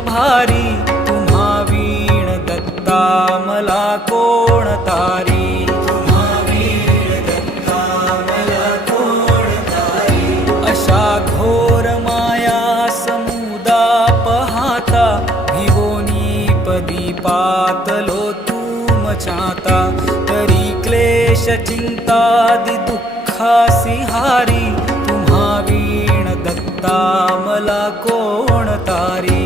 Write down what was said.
भारी, तुम्हा वीण दत्ता मला कोण तारी. तुम्हा वीण दत्ता मला कोण तारी. अशा घोर माया समुदा पाहता, भिवोनी पदी पातलो तुमच्याता. तरी क्लेश चिंतादि दुःखासी हारी, तुम्हा वीण दत्ता मला कोण तारी.